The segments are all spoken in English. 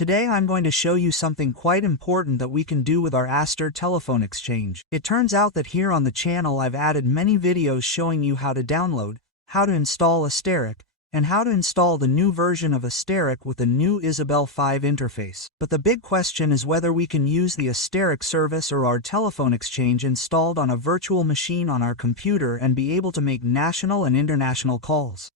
Today I'm going to show you something quite important that we can do with our Aster telephone exchange. It turns out that here on the channel I've added many videos showing you how to download, how to install Asteric, and how to install the new version of Asteric with the new Issabel 5 interface. But the big question is whether we can use the Asteric service or our telephone exchange installed on a virtual machine on our computer and be able to make national and international calls.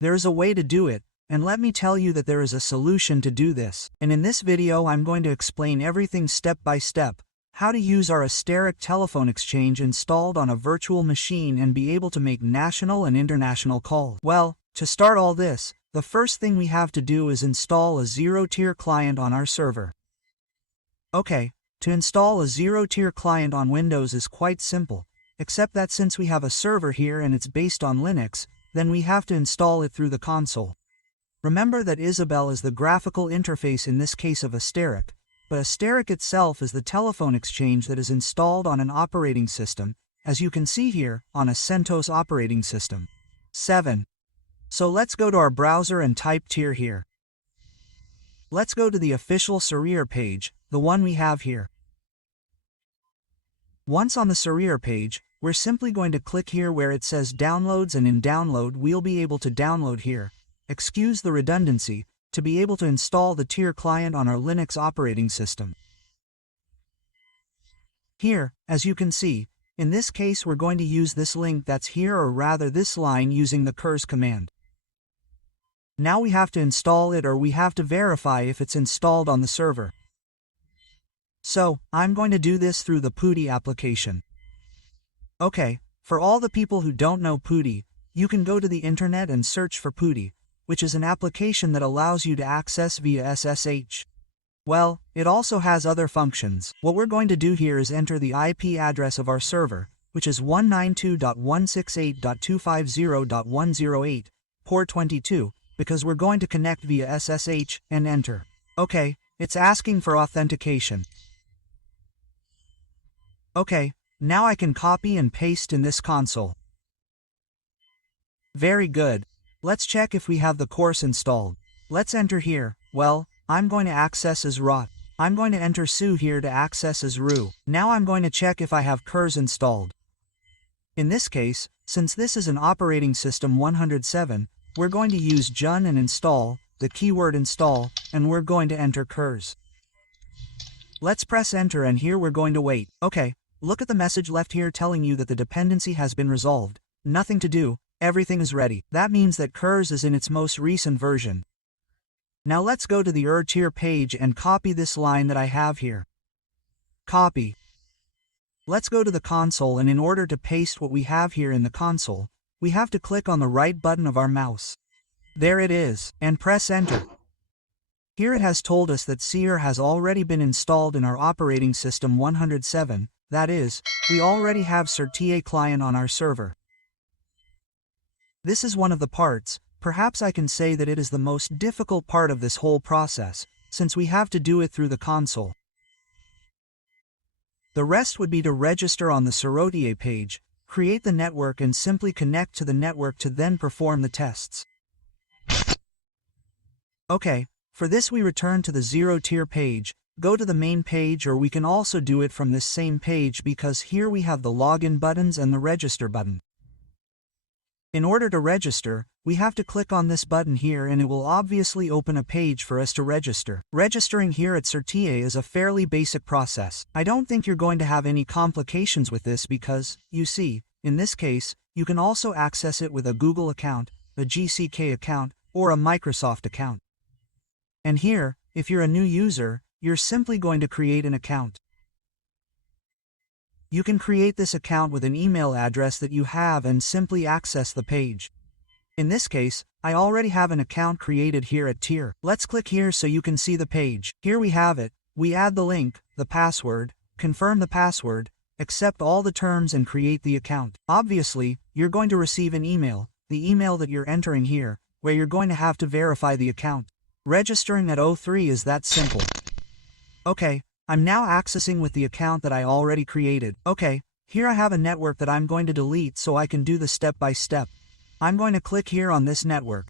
There is a way to do it, and let me tell you that there is a solution to do this. And in this video I'm going to explain everything step by step, how to use our Asteric telephone exchange installed on a virtual machine and be able to make national and international calls. Well, to start all this, the first thing we have to do is install a ZeroTier client on our server. Okay, to install a ZeroTier client on Windows is quite simple, except that since we have a server here and it's based on Linux, then we have to install it through the console. Remember that Issabel is the graphical interface in this case of Asteric, but Asteric itself is the telephone exchange that is installed on an operating system, as you can see here, on a CentOS operating system 7. So let's go to our browser and type tier here. Let's go to the official ZeroTier page, the one we have here. Once on the ZeroTier page, we're simply going to click here where it says downloads, and in download we'll be able to download here, excuse the redundancy, to be able to install the tier client on our Linux operating system. Here, as you can see, in this case we're going to use this link that's here, or rather this line, using the curs command. Now we have to install it, or we have to verify if it's installed on the server. So, I'm going to do this through the PuTTY application. Okay, for all the people who don't know PuTTY, you can go to the internet and search for PuTTY, which is an application that allows you to access via SSH. Well, it also has other functions. What we're going to do here is enter the IP address of our server, which is 192.168.250.108, port 22, because we're going to connect via SSH, and enter. Okay, it's asking for authentication. Okay, now I can copy and paste in this console. Very good. Let's check if we have the course installed. Let's enter here. Well, I'm going to access as ROT. I'm going to enter SU here to access as RU. Now I'm going to check if I have curs installed. In this case, since this is an operating system 107, we're going to use jun and install, the keyword install, and we're going to enter curs. Let's press enter, and here we're going to wait. Okay, look at the message left here telling you that the dependency has been resolved. Nothing to do. Everything is ready. That means that curs is in its most recent version. Now let's go to the ZeroTier page and copy this line that I have here. Copy. Let's go to the console, and in order to paste what we have here in the console, we have to click on the right button of our mouse. There it is, and press enter. Here it has told us that ZeroTier has already been installed in our operating system 107, that is, we already have ZeroTier client on our server. This is one of the parts, perhaps I can say that it is the most difficult part of this whole process, since we have to do it through the console. The rest would be to register on the ZeroTier page, create the network, and simply connect to the network to then perform the tests. Okay, for this we return to the ZeroTier page, go to the main page, or we can also do it from this same page because here we have the login buttons and the register button. In order to register, we have to click on this button here, and it will obviously open a page for us to register. Registering here at ZeroTier is a fairly basic process. I don't think you're going to have any complications with this because, you see, in this case, you can also access it with a Google account, a GCK account, or a Microsoft account. And here, if you're a new user, you're simply going to create an account. You can create this account with an email address that you have and simply access the page. In this case, I already have an account created here at Tier. Let's click here so you can see the page. Here we have it. We add the link, the password, confirm the password, accept all the terms, and create the account. Obviously, you're going to receive an email, the email that you're entering here, where you're going to have to verify the account. Registering at O3 is that simple. Okay. I'm now accessing with the account that I already created. Okay, here I have a network that I'm going to delete so I can do the step by step. I'm going to click here on this network.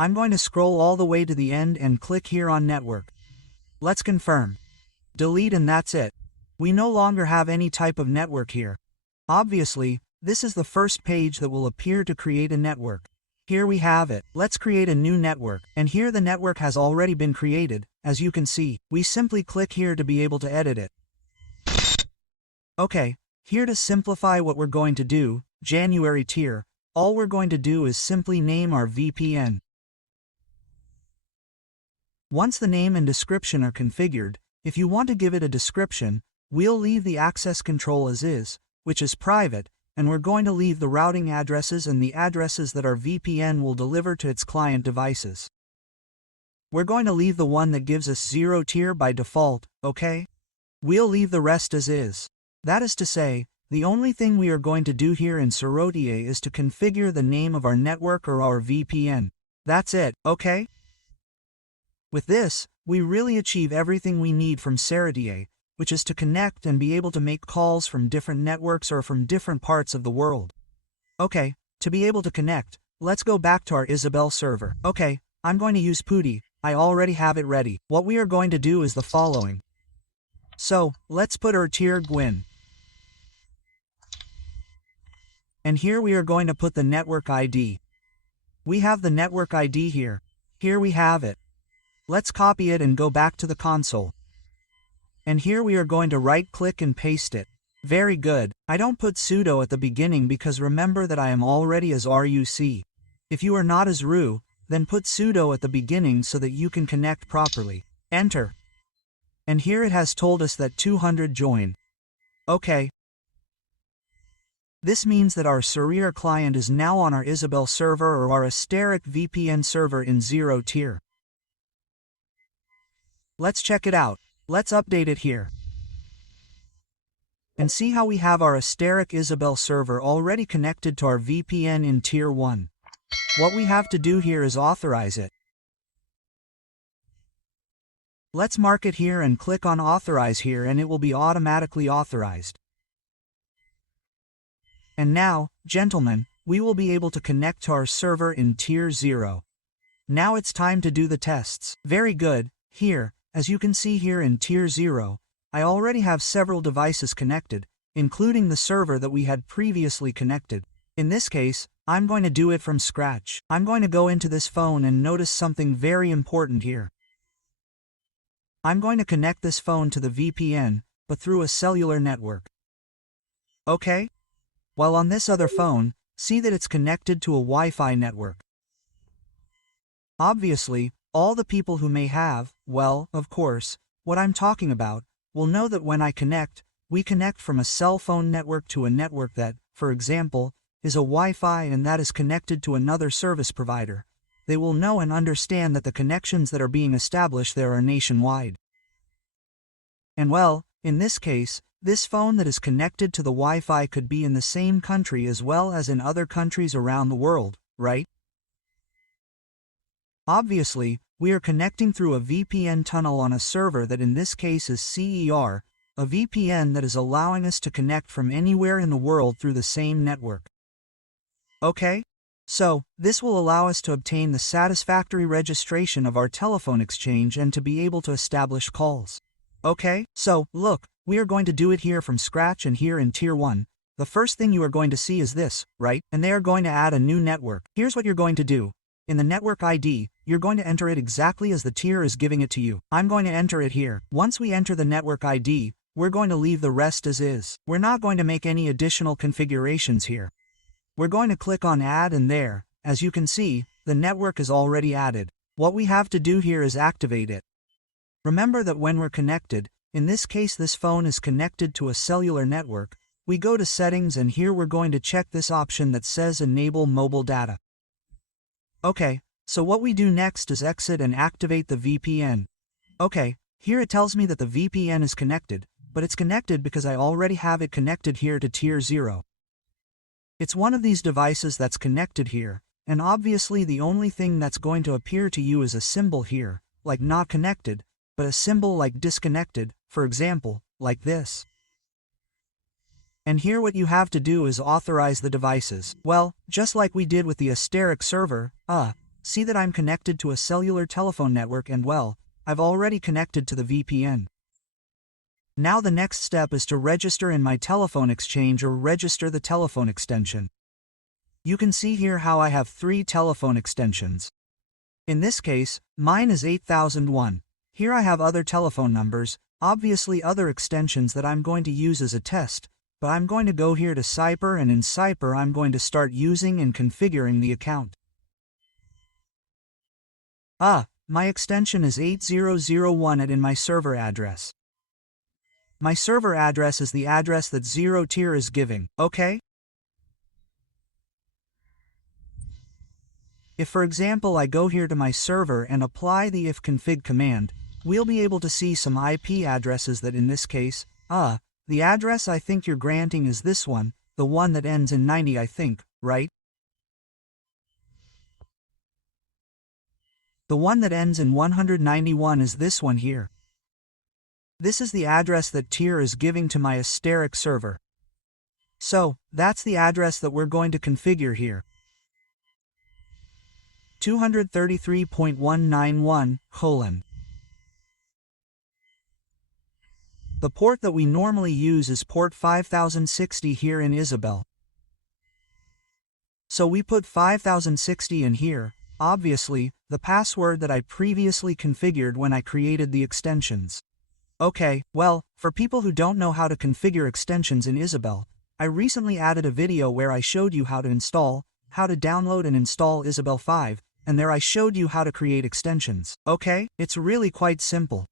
I'm going to scroll all the way to the end and click here on network. Let's confirm. Delete, and that's it. We no longer have any type of network here. Obviously, this is the first page that will appear to create a network. Here we have it. Let's create a new network, and here the network has already been created. As you can see, we simply click here to be able to edit it. Okay, here to simplify what we're going to do, January tier, all we're going to do is simply name our VPN. Once the name and description are configured, if you want to give it a description, we'll leave the access control as is, which is private, and we're going to leave the routing addresses and the addresses that our VPN will deliver to its client devices. We're going to leave the one that gives us ZeroTier by default, okay? We'll leave the rest as is. That is to say, the only thing we are going to do here in ZeroTier is to configure the name of our network or our VPN. That's it, okay? With this, we really achieve everything we need from ZeroTier, which is to connect and be able to make calls from different networks or from different parts of the world. Okay, to be able to connect, let's go back to our Issabel server. Okay, I'm going to use PBX. I already have it ready. What we are going to do is the following. So, let's put our tier Gwyn. And here we are going to put the network ID. We have the network ID here. Here we have it. Let's copy it and go back to the console. And here we are going to right-click and paste it. Very good. I don't put sudo at the beginning because remember that I am already as RUC. If you are not as RU, then put sudo at the beginning so that you can connect properly. Enter. And here it has told us that 200 join. Okay. This means that our ZeroTier client is now on our Issabel server or our Asterisk VPN server in ZeroTier. Let's check it out. Let's update it here. And see how we have our Asterisk Issabel server already connected to our VPN in Tier 1. What we have to do here is authorize it. Let's mark it here and click on Authorize here, and it will be automatically authorized. And now, gentlemen, we will be able to connect to our server in Tier 0. Now it's time to do the tests. Very good. Here, as you can see here in Tier 0, I already have several devices connected, including the server that we had previously connected. In this case, I'm going to do it from scratch. I'm going to go into this phone and notice something very important here. I'm going to connect this phone to the VPN, but through a cellular network. Okay? While on this other phone, see that it's connected to a Wi-Fi network. Obviously, all the people who may have, well, of course, what I'm talking about, will know that when I connect, we connect from a cell phone network to a network that, for example, is a Wi-Fi and that is connected to another service provider. They will know and understand that the connections that are being established there are nationwide. And well, in this case, this phone that is connected to the Wi-Fi could be in the same country as well as in other countries around the world, right? Obviously, we are connecting through a VPN tunnel on a server that in this case is CER, a VPN that is allowing us to connect from anywhere in the world through the same network. Okay? So, this will allow us to obtain the satisfactory registration of our telephone exchange and to be able to establish calls. Okay? So, look, we are going to do it here from scratch, and here in Tier 1, the first thing you are going to see is this, right? And they are going to add a new network. Here's what you're going to do. In the network ID, you're going to enter it exactly as the tier is giving it to you. I'm going to enter it here. Once we enter the network ID, we're going to leave the rest as is. We're not going to make any additional configurations here. We're going to click on Add, and there, as you can see, the network is already added. What we have to do here is activate it. Remember that when we're connected, in this case this phone is connected to a cellular network, we go to Settings, and here we're going to check this option that says Enable Mobile Data. Okay, so what we do next is exit and activate the VPN. Okay, here it tells me that the VPN is connected, but it's connected because I already have it connected here to Tier 0. It's one of these devices that's connected here, and obviously the only thing that's going to appear to you is a symbol here, like not connected, but a symbol like disconnected, for example, like this. And here what you have to do is authorize the devices. Well, just like we did with the Asterisk server, see that I'm connected to a cellular telephone network and well, I've already connected to the VPN. Now the next step is to register in my telephone exchange or register the telephone extension. You can see here how I have 3 telephone extensions. In this case, mine is 8001. Here I have other telephone numbers, obviously other extensions that I'm going to use as a test, but I'm going to go here to Cyper, and in Cyper I'm going to start using and configuring the account. My extension is 8001 in my server address. My server address is the address that ZeroTier is giving, okay? If for example I go here to my server and apply the ifconfig command, we'll be able to see some IP addresses that in this case, the address I think you're granting is this one, the one that ends in 90 I think, right? The one that ends in 191 is this one here. This is the address that Tier is giving to my Asteric server. So, that's the address that we're going to configure here. 233.191:. The port that we normally use is port 5060 here in Issabel. So we put 5060 in here, obviously, the password that I previously configured when I created the extensions. Okay, well, for people who don't know how to configure extensions in Issabel, I recently added a video where I showed you how to install, how to download and install Issabel 5, and there I showed you how to create extensions. Okay, it's really quite simple.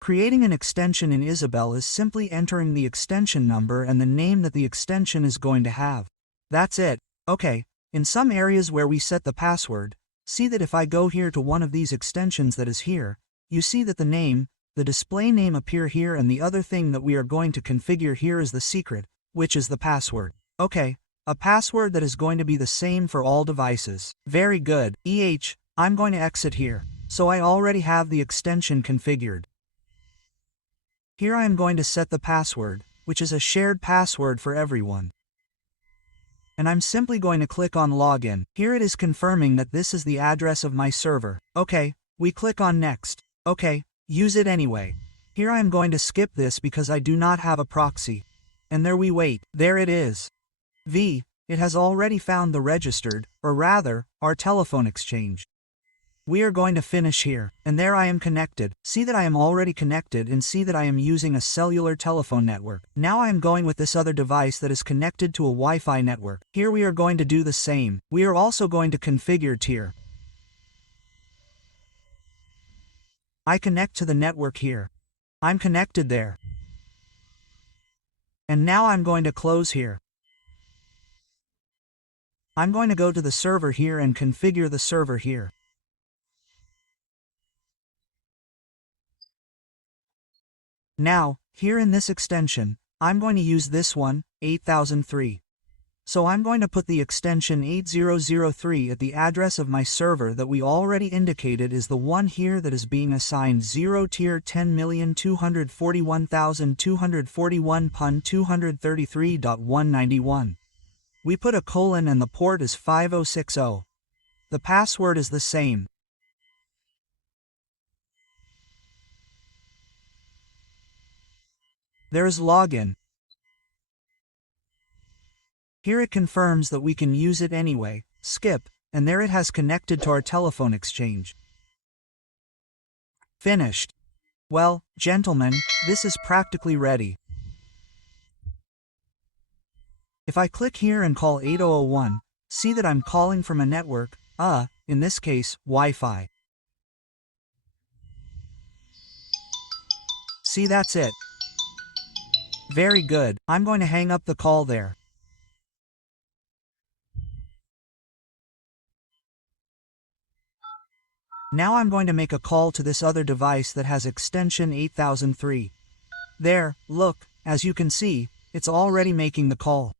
Creating an extension in Issabel is simply entering the extension number and the name that the extension is going to have. That's it. Okay, in some areas where we set the password, see that if I go here to one of these extensions that is here, you see that the name, the display name appear here, and the other thing that we are going to configure here is the secret, which is the password. Okay, a password that is going to be the same for all devices. Very good. I'm going to exit here. So I already have the extension configured. Here I am going to set the password, which is a shared password for everyone. And I'm simply going to click on Login. Here it is confirming that this is the address of my server. Okay, we click on Next. Okay, use it anyway. Here I am going to skip this because I do not have a proxy. And there we wait. There it is. It has already found the registered, or rather, our telephone exchange. We are going to finish here, and there I am connected. See that I am already connected and see that I am using a cellular telephone network. Now I am going with this other device that is connected to a Wi-Fi network. Here we are going to do the same. We are also going to configure Tier. I connect to the network here. I'm connected there. And now I'm going to close here. I'm going to go to the server here and configure the server here. Now, here in this extension, I'm going to use this one, 8003. So I'm going to put the extension 8003 at the address of my server that we already indicated is the one here that is being assigned ZeroTier 10,241,241.233.191. We put a colon and the port is 5060. The password is the same. There is login. Here it confirms that we can use it anyway, skip, and there it has connected to our telephone exchange. Finished. Well, gentlemen, this is practically ready. If I click here and call 8001, see that I'm calling from a network, in this case, Wi-Fi. See, that's it. Very good. I'm going to hang up the call there. Now I'm going to make a call to this other device that has extension 8003. There, look, as you can see, it's already making the call.